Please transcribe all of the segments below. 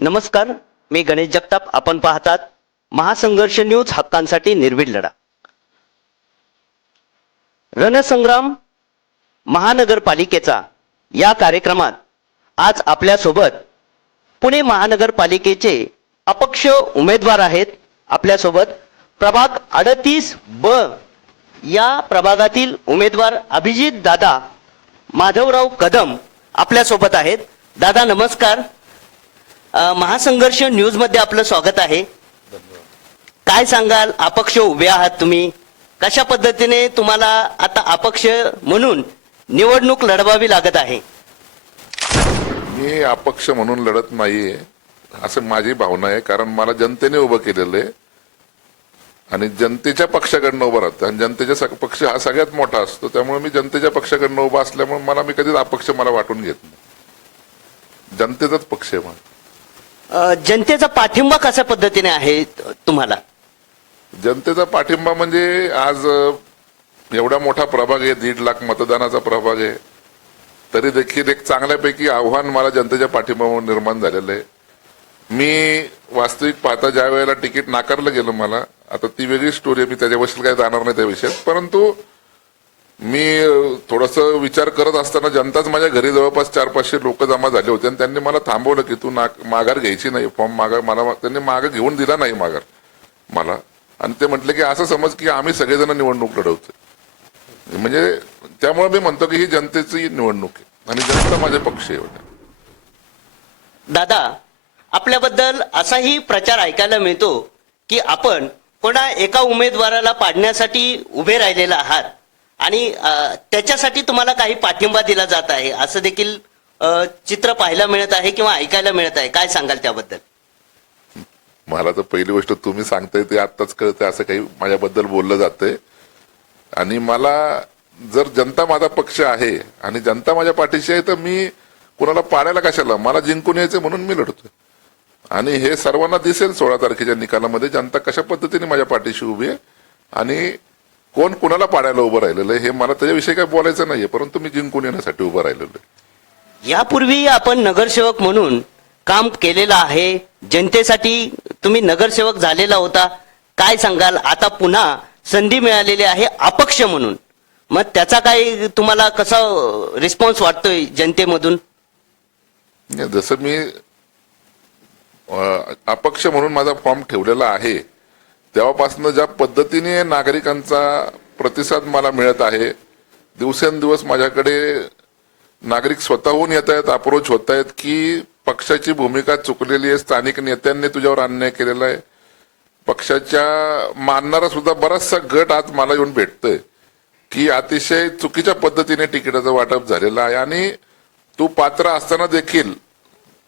नमस्कार, मी गणेश जगताप. आपण पाहतात महासंघर्ष न्यूज, हक्कांसाठी निर्भीड लढा. रणसंग्राम महानगरपालिकेचा या कार्यक्रमात आज आपल्या सोबत पुणे महानगरपालिकेचे अपक्ष उमेदवार आहेत. आपल्या सोबत प्रभाग 38 ब या प्रभागातील उमेदवार अभिजित दादा माधवराव कदम आपल्या सोबत आहेत. दादा नमस्कार. महासंघर्ष न्यूज मध्ये आपलं स्वागत आहे. काय सांगाल, अपक्ष उभे आहात तुम्ही, कशा पद्धतीने तुम्हाला आता अपक्ष म्हणून निवडणूक लढवावी लागत आहे? मी अपक्ष म्हणून लढत नाहीये असं माझी भावना आहे, कारण मला जनतेने उभं केलेलं आहे आणि जनतेच्या पक्षाकडनं उभं राहतं आणि जनतेचा पक्ष हा सगळ्यात मोठा असतो. त्यामुळे मी जनतेच्या पक्षाकडनं उभा असल्यामुळे मला मी कधीच अपक्ष मला वाटून घेत नाही. जनतेचाच पक्ष आहे मला. जनतेचा पाठिंबा कशा पद्धतीने आहे तुम्हाला? जनतेचा पाठिंबा म्हणजे आज एवढा मोठा प्रभाग आहे, 1.5 लाख मतदानाचा प्रभाग आहे, तरी देखील एक चांगल्यापैकी आव्हान मला जनतेच्या पाठिंबावर निर्माण झालेलं आहे. मी वास्तविक पाहता ज्या वेळेला तिकीट नाकारलं गेलं मला, आता ती वेगळी स्टोरी, मी त्याच्याविषयी काही जाणार नाही त्या विषयात, परंतु मी थोडस विचार करत असताना जनताच माझ्या घरी जवळपास 400-500 लोक जमा झाले होते आणि त्यांनी मला थांबवलं की तू माघार घ्यायची नाही, फॉर्म माघार मला त्यांनी माघार घेऊन दिला नाही माघार मला, आणि ते म्हटले की असं समज की आम्ही सगळेजण निवडणूक लढवतोय. म्हणजे त्यामुळे मी म्हणतो की ही जनतेची निवडणूक आहे आणि जनता माझे पक्ष आहे. दादा, आपल्याबद्दल असाही प्रचार ऐकायला मिळतो की आपण कोणा एका उमेदवाराला पाडण्यासाठी उभे राहिलेला आहात आणि त्याच्यासाठी तुम्हाला काही पाठिंबा दिला जात आहे असं देखील चित्र पाहायला मिळत आहे किंवा ऐकायला मिळत आहे. काय सांगाल त्याबद्दल? मला तर पहिली गोष्ट तुम्ही सांगताय ते आत्ताच कळतंय असं काही माझ्याबद्दल बोललं जातंय. आणि मला जर जनता माझा पक्ष आहे आणि जनता माझ्या पाठीशी आहे तर मी कुणाला पाडायला कशाला, मला जिंकून यायचं म्हणून मी लढतोय. आणि हे सर्वांना दिसेल 16 तारखेच्या निकालामध्ये जनता कशा पद्धतीने माझ्या पाठीशी उभी आहे आणि कोण कुणाला पाडायला उभं राहिलेलं आहे. हे मला त्याच्याविषयी काही बोलायचं नाहीये, परंतु मी जिंकून येण्यासाठी उभं राहिलेलो आहे. यापूर्वी आपण नगरसेवक म्हणून काम केलेलं आहे, जनतेसाठी तुम्ही नगरसेवक झालेला होता. काय सांगाल, आता पुन्हा संधी मिळालेली आहे अपक्ष म्हणून, मग त्याचा काय तुम्हाला कसा रिस्पॉन्स वाटतोय जनतेमधून? जसं मी अपक्ष म्हणून माझा फॉर्म ठेवलेला आहे तेव्हापासून ज्या पद्धतीने नागरिकांचा प्रतिसाद मला मिळत आहे, दिवसेंदिवस माझ्याकडे नागरिक स्वतःहून येत आहेत, अप्रोच होत आहेत की पक्षाची भूमिका चुकलेली आहे, स्थानिक नेत्यांनी तुझ्यावर अन्याय केलेला आहे. पक्षाच्या मानणारा सुद्धा बराचसा गट आज मला येऊन भेटतोय की अतिशय चुकीच्या पद्धतीने तिकिटाचं वाटप झालेलं आहे आणि तू पात्र असताना देखील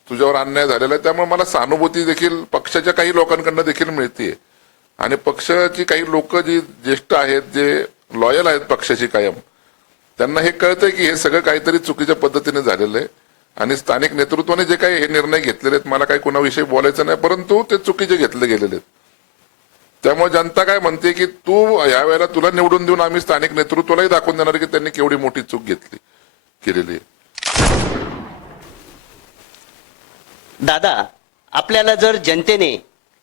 तुझ्यावर अन्याय झालेला आहे. त्यामुळे मला सहानुभूती देखील पक्षाच्या काही लोकांकडनं देखील मिळते आणि पक्षाची काही लोक जी ज्येष्ठ आहेत, जे लॉयल आहेत पक्षाची कायम, त्यांना हे कळतंय की हे सगळं काहीतरी चुकीच्या पद्धतीने झालेलं आहे आणि स्थानिक नेतृत्वाने जे काही हे निर्णय घेतलेले आहेत, मला काही कोणाविषयी बोलायचं नाही, परंतु ते चुकीचे घेतले गेलेले आहेत. त्यामुळे जनता काय म्हणते की तू या वेळेला तुला निवडून देऊन आम्ही स्थानिक नेतृत्वालाही दाखवून देणार की त्यांनी केवढी मोठी चूक केलेली आहे. दादा, आपल्याला जर जनतेने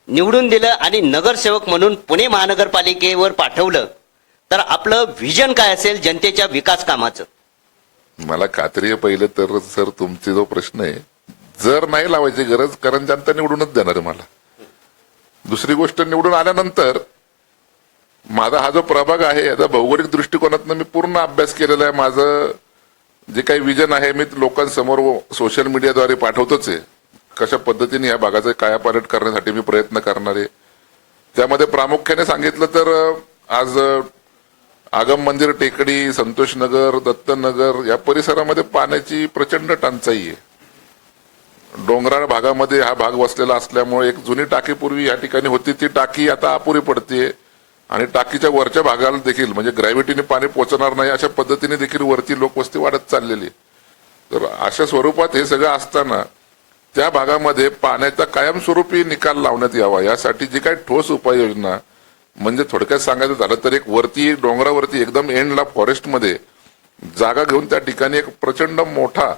निवडून दिलं आणि नगरसेवक म्हणून पुणे महानगरपालिकेवर पाठवलं तर आपलं व्हिजन काय असेल जनतेच्या विकास कामाचं? मला खात्री आहे पहिलं तर सर, तुमचे जो प्रश्न आहे, जर नाही लावायची गरज, कारण जनता निवडूनच देणार आहे मला. दुसरी गोष्ट, निवडून आल्यानंतर माझा हा जो प्रभाग आहे याचा भौगोलिक दृष्टिकोनातून मी पूर्ण अभ्यास केलेला आहे. माझं जे काही विजन आहे मी लोकांसमोर सोशल मीडियाद्वारे पाठवतोच आहे. कशा पद्धतीने या भागाचं कायापालट करण्यासाठी मी प्रयत्न करणार आहे. त्यामध्ये प्रामुख्याने सांगितलं तर आज आगम मंदिर टेकडी, संतोषनगर, दत्तनगर या परिसरामध्ये पाण्याची प्रचंड टंचाई आहे. डोंगराळ भागामध्ये हा भाग वसलेला असल्यामुळे एक जुनी टाकी पूर्वी या ठिकाणी होती, ती टाकी आता अपुरी पडते आणि टाकीच्या वरच्या भागाला देखील म्हणजे ग्रॅव्हिटीने पाणी पोहोचणार नाही अशा पद्धतीने देखील वरती लोकवस्ती वाढत चाललेली. तर अशा स्वरूपात हे सगळं असताना त्या भागामध्ये पाण्याचा कायमस्वरूपी निकाल लावण्यात यावा यासाठी जी काही ठोस उपाययोजना, म्हणजे थोडक्यात सांगायचं झालं तर एक वरती डोंगरावरती एकदम एंडला फॉरेस्टमध्ये जागा घेऊन त्या ठिकाणी एक प्रचंड मोठा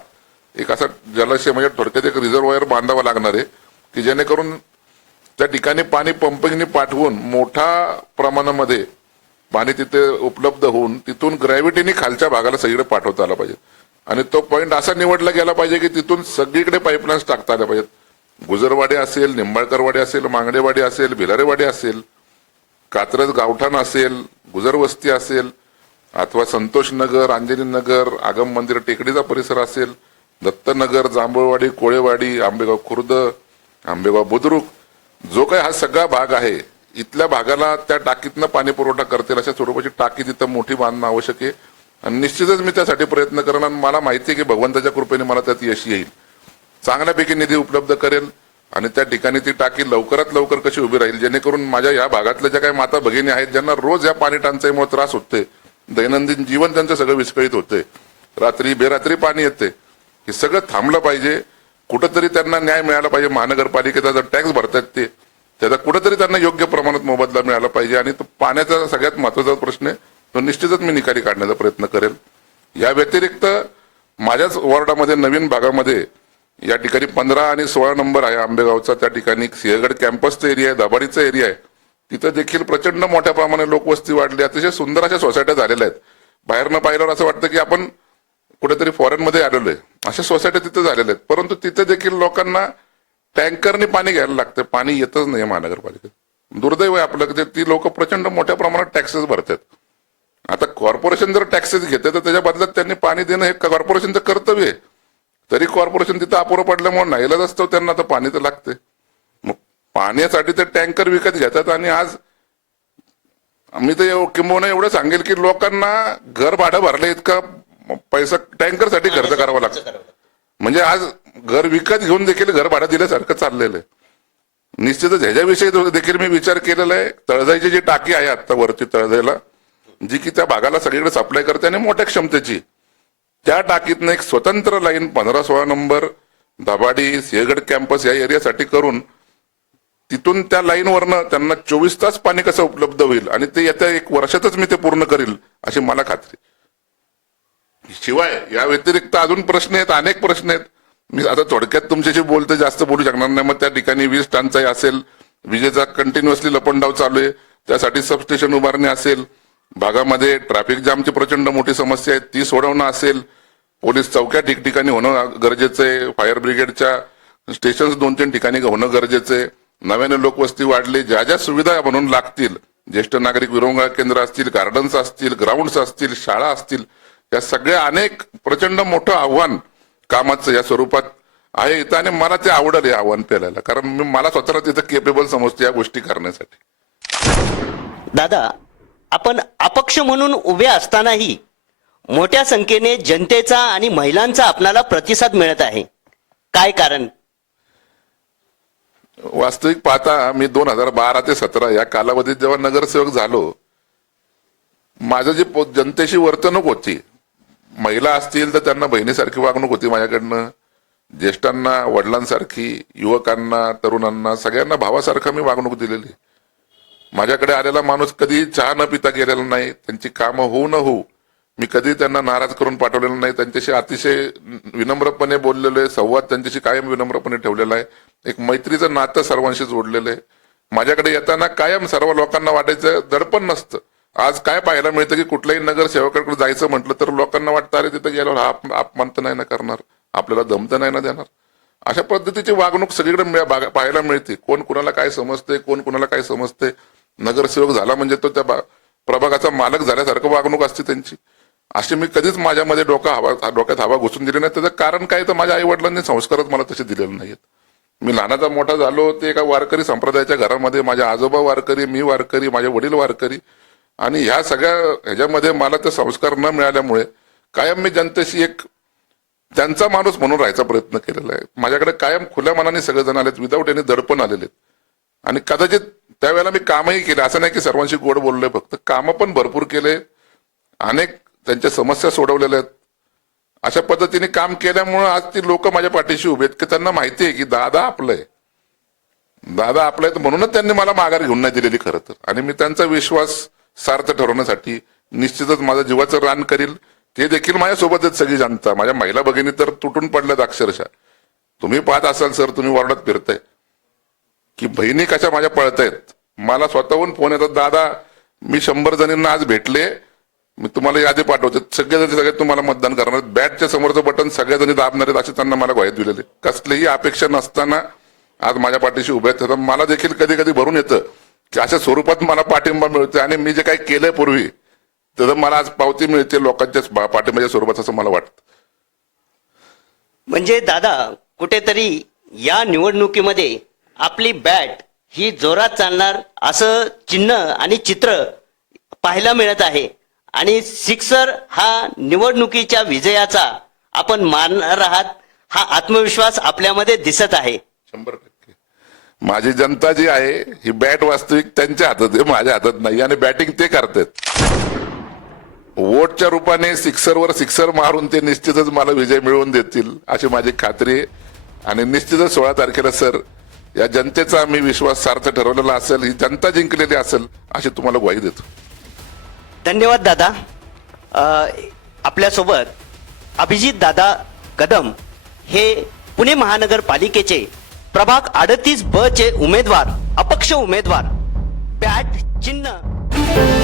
एक असा जलाशय म्हणजे थोडक्यात एक रिझर्वायर बांधावा लागणार आहे की जेणेकरून त्या ठिकाणी पाणी पंपिंगने पाठवून मोठ्या प्रमाणामध्ये पाणी तिथे उपलब्ध होऊन तिथून ग्रॅव्हिटीने खालच्या भागाला सगळीकडे पाठवता आला पाहिजे. आणि तो पॉईंट असा निवडला गेला पाहिजे की तिथून सगळीकडे पाईपलाईन्स टाकता आल्या पाहिजेत. गुजरवाडी असेल, निंबाळकरवाडी असेल, मांगडेवाडी असेल, भिलारेवाडी असेल, कात्रज गावठाण असेल, गुजरवस्ती असेल, अथवा संतोष नगर, अंजनी नगर, आगम मंदिर टेकडीचा परिसर असेल, दत्तनगर, जांभूळवाडी, कोळेवाडी, आंबेगाव खुर्द, आंबेगाव बुद्रुक, जो काही हा सगळा भाग आहे इथल्या भागाला त्या टाकीतनं पाणी पुरवठा करतील अशा स्वरूपाची टाकी तिथं मोठी बांधणं आवश्यक आहे. आणि निश्चितच मी त्यासाठी प्रयत्न करणार. मला माहिती आहे की भगवंताच्या कृपेने मला त्यात यश येईल. चांगल्यापैकी निधी उपलब्ध करेल आणि त्या ठिकाणी ती टाकी लवकरात लवकर कशी उभी राहील, जेणेकरून माझ्या या भागातल्या ज्या काही माता भगिनी आहेत ज्यांना रोज या पाणी टंचाईमुळे त्रास होते, दैनंदिन जीवन त्यांचं सगळं विस्कळीत होते, रात्री बेरात्री पाणी येते, हे सगळं थांबलं पाहिजे. कुठंतरी त्यांना न्याय मिळाला पाहिजे. महानगरपालिकेचा जर टॅक्स भरतात ते त्याचा कुठंतरी त्यांना योग्य प्रमाणात मोबदला मिळाला पाहिजे. आणि तो पाण्याचा सगळ्यात महत्वाचा प्रश्न आहे, तो निश्चितच मी निकाली काढण्याचा प्रयत्न करेल. या व्यतिरिक्त माझ्याच वॉर्डामध्ये नवीन भागामध्ये या ठिकाणी 15 आणि 16 नंबर आहे आंबेगावचा, त्या ठिकाणी सिंहगड कॅम्पसचा एरिया आहे, दाभाडीचा एरिया आहे, तिथं देखील प्रचंड मोठ्या प्रमाणात लोकवस्ती वाढली. अतिशय सुंदर अशा सोसायट्या झालेल्या आहेत. बाहेरनं पाहिल्यावर असं वाटतं की आपण कुठेतरी फॉरेन मध्ये आलेलो आहे. अशा सोसायट्या तिथे झालेल्या आहेत. परंतु तिथे देखील लोकांना टँकरने पाणी घ्यायला लागतं, पाणी येतच नाही महानगरपालिकेत. दुर्दैव आहे आपलं की ती लोक प्रचंड मोठ्या प्रमाणात टॅक्सेस भरतात. आता कॉर्पोरेशन जर टॅक्सेस घेते तर त्याच्या बदल्यात त्यांनी पाणी देणं हे कॉर्पोरेशनचं कर्तव्य आहे. तरी कॉर्पोरेशन तिथं अपुरं पडल्यामुळे नाहीलाच असतं त्यांना तर पाणी तर लागते. मग पाण्यासाठी ते टँकर विकत घेतात. आणि आज मी तर किंबहुना एवढं सांगेल की लोकांना घर भाडं भरले इतका पैसा टँकरसाठी खर्च करावा लागतो. म्हणजे आज घर विकत घेऊन देखील घर भाडं दिल्यासारखं चाललेलं आहे. निश्चितच ह्याच्याविषयी देखील मी विचार केलेला आहे. तळजाईची जी टाकी आहे आता वरती तळजाईला, जी की त्या भागाला सगळीकडे सप्लाय करते आणि मोठ्या क्षमतेची, त्या टाकीतनं एक स्वतंत्र line 15-16 number Dabhadi Sinhagad campus या एरियासाठी करून तिथून त्या लाईनवरनं त्यांना 24 तास पाणी कसं उपलब्ध होईल आणि ते येत्या 1 वर्षातच मी ते पूर्ण करील अशी मला खात्री. शिवाय या व्यतिरिक्त अजून प्रश्न आहेत, अनेक प्रश्न आहेत. मी आता थोडक्यात तुमच्याशी बोलते, जास्त बोलू शकणार नाही. मग त्या ठिकाणी वीज टंचाई असेल, विजेचा कंटिन्युअसली लपंडाव चालू आहे, त्यासाठी सबस्टेशन उभारणे असेल, भागामध्ये ट्रॅफिक जामची प्रचंड मोठी समस्या आहे ती सोडवणं असेल, पोलीस चौक्या ठिकठिकाणी होणं गरजेचं आहे, फायर ब्रिगेडच्या स्टेशन्स 2-3 ठिकाणी होणं गरजेचं आहे. नव्याने लोकवस्ती वाढली, ज्या ज्या सुविधा म्हणून लागतील, ज्येष्ठ नागरिक विरंगुळा केंद्र असतील, गार्डन्स असतील, ग्राउंड्स असतील, शाळा असतील, या सगळ्या अनेक प्रचंड मोठं आव्हान कामाचं या स्वरूपात आहे इथं. आणि मला ते आवडेल हे आव्हान पेलायला, कारण मी मला स्वतःला तिथं केपेबल समजतो या गोष्टी करण्यासाठी. दादा, आपण अपक्ष म्हणून उभे असतानाही मोठ्या संख्येने जनतेचा आणि महिलांचा आपणाला प्रतिसाद मिळत आहे, काय कारण? वास्तविक पाहता मी 2012 ते 17 या कालावधीत जेव्हा नगरसेवक झालो, माझं जे जनतेशी वर्तणूक होती, महिला असतील तर त्यांना बहिणीसारखी वागणूक होती माझ्याकडनं, ज्येष्ठांना वडिलांसारखी, युवकांना तरुणांना सगळ्यांना भावासारखं मी वागणूक दिलेली. माझ्याकडे आलेला माणूस कधी चहा न पिता गेलेला नाही. त्यांची कामं होऊ न होऊ मी कधी त्यांना नाराज करून पाठवलेलं नाही. त्यांच्याशी अतिशय विनम्रपणे बोललेलो आहे, संवाद त्यांच्याशी कायम विनम्रपणे ठेवलेला आहे. एक मैत्रीचं नातं सर्वांशी जोडलेलं आहे. माझ्याकडे येताना कायम सर्व लोकांना वाटायचं दडपण नसतं. आज काय पाहायला मिळतं की कुठल्याही नगरसेवकाकडे जायचं म्हटलं तर लोकांना वाटतं अरे तिथं गेल्यावर हा अपमान तर नाही ना करणार, आपल्याला दम तर नाही ना देणार. अशा पद्धतीची वागणूक सगळीकडे पाहायला मिळते. कोण कुणाला काय समजते, कोण कुणाला काय समजते. नगरसेवक झाला म्हणजे तो त्या प्रभागाचा मालक झाल्यासारखं वागणूक असते त्यांची. अशी मी कधीच माझ्यामध्ये डोक्यात हवा घुसून दिली नाही. त्याचं कारण काय तर माझ्या आई वडिलांनी संस्कारच मला तसे दिलेले नाहीत. मी लहानाचा मोठा झालो ते एका वारकरी संप्रदायाच्या घरामध्ये. माझे आजोबा वारकरी, मी वारकरी, माझे वडील वारकरी. आणि ह्या सगळ्या ह्याच्यामध्ये मला ते संस्कार न मिळाल्यामुळे कायम मी जनतेशी एक त्यांचा माणूस म्हणून राहायचा प्रयत्न केलेला आहे. माझ्याकडे कायम खुल्या मनाने सगळेजण आलेत, विदाऊट एनी दडपण आलेले. आणि कदाचित त्यावेळेला मी कामही केले, असं नाही की सर्वांशी गोड बोललोय, फक्त कामं पण भरपूर केले, अनेक त्यांच्या समस्या सोडवलेल्या आहेत. अशा पद्धतीने काम केल्यामुळे आज ती लोक माझ्या पाठीशी उभे आहेत की त्यांना माहिती आहे की दादा आपलंय, दादा आपलंय. म्हणूनच त्यांनी मला माघार घेऊन नाही दिलेली खरं तर. आणि मी त्यांचा विश्वास सार्थ ठरवण्यासाठी निश्चितच माझं जीवाचं रान करील. ते देखील माझ्यासोबत आहेत सगळी जनता. माझ्या महिला भगिनी तर तुटून पडल्यात अक्षरशः. तुम्ही पाहत असाल सर, तुम्ही वॉर्डात फिरताय, की बहिणी कशा माझ्या पळतायत. मला स्वतःहून फोन येतात, दादा मी 100 जणींना आज भेटले, मी तुम्हाला यादी पाठवते, सगळे तुम्हाला मतदान करणार. बॅटच्या समोरचं बटन सगळ्याजणी दाबणार आहेत असे त्यांना मला ग्वाही दिलेले. कसलीही अपेक्षा नसताना आज माझ्या पाठीशी उभे आहेत. मला देखील कधी कधी भरून येतं की अशा स्वरूपात मला पाठिंबा मिळतो आणि मी जे काही केलंय पूर्वी त्याचं मला आज पावती मिळते लोकांच्या पाठिंबाच्या स्वरूपात, असं मला वाटतं. म्हणजे दादा कुठेतरी या निवडणुकीमध्ये आपली बॅट ही जोरात चालणार असं चिन्ह आणि चित्र पाहायला मिळत आहे आणि सिक्सर हा निवडणुकीच्या विजयाचा आपण मानणार आहात, हा आत्मविश्वास आपल्यामध्ये दिसत आहे. 100%. माझी जनता जी आहे ही बॅट वास्तविक त्यांच्या हातात आहे, माझ्या हातात नाही. आणि बॅटिंग ते करतात. वोटच्या रूपाने सिक्सरवर सिक्सर मारून ते निश्चितच मला विजय मिळवून देतील अशी माझी खात्री आहे. आणि निश्चितच 16 तारखेला सर या जनतेचा मी विश्वास सार्थ ठरवलेला असेल, ही जनता जिंकलेली असेल अशी तुम्हाला ग्वाही देतो. धन्यवाद दादा. आपल्यासोबत अभिजित दादा कदम हे पुणे महानगरपालिकेचे प्रभाग 38 ब चे उमेदवार, अपक्ष उमेदवार, बॅट चिन्ह